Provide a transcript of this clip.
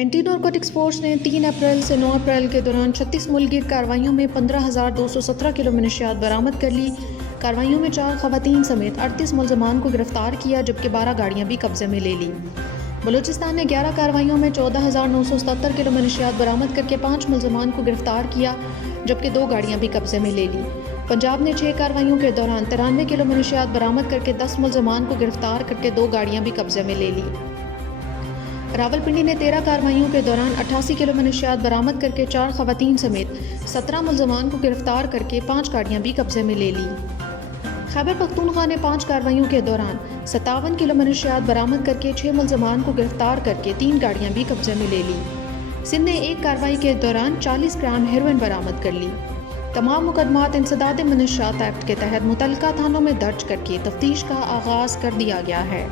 Anti narcotics force نے 3 April سے 9 April کے دوران 36 ملک گیر کارروائیوں میں 15,217 کلو منشیات برآمد کر لی۔ کارروائیوں میں 4 خواتین سمیت 38 ملزمان کو گرفتار کیا جبکہ 12 گاڑیاں بھی قبضے میں لے لی۔ بلوچستان نے 11 کارروائیوں میں 14,977 کلو منشیات برآمد کر کے 5 ملزمان کو گرفتار کیا جبکہ 2 گاڑیاں بھی قبضے میں لے لی۔ پنجاب نے 6 کارروائیوں کے دوران 93 کلو منشیات برآمد کر کے 10 ملزمان کو گرفتار کر کے 2 گاڑیاں بھی قبضے میں لے لی۔ راولپنڈی نے 13 کارروائیوں کے دوران 88 کلو منشیات برآمد کر کے 4 خواتین سمیت 17 ملزمان کو گرفتار کر کے 5 گاڑیاں بھی قبضے میں لے لی۔ خیبر پختونخوا نے 5 کارروائیوں کے دوران 57 کلو منشیات برآمد کر کے 6 ملزمان کو گرفتار کر کے 3 گاڑیاں بھی قبضے میں لے لی۔ سندھ نے 1 کارروائی کے دوران 40 گرام ہیروئن برآمد کر لی۔ تمام مقدمات انسداد منشیات ایکٹ کے تحت متعلقہ تھانوں میں درج کر کے تفتیش کا آغاز کر دیا گیا ہے۔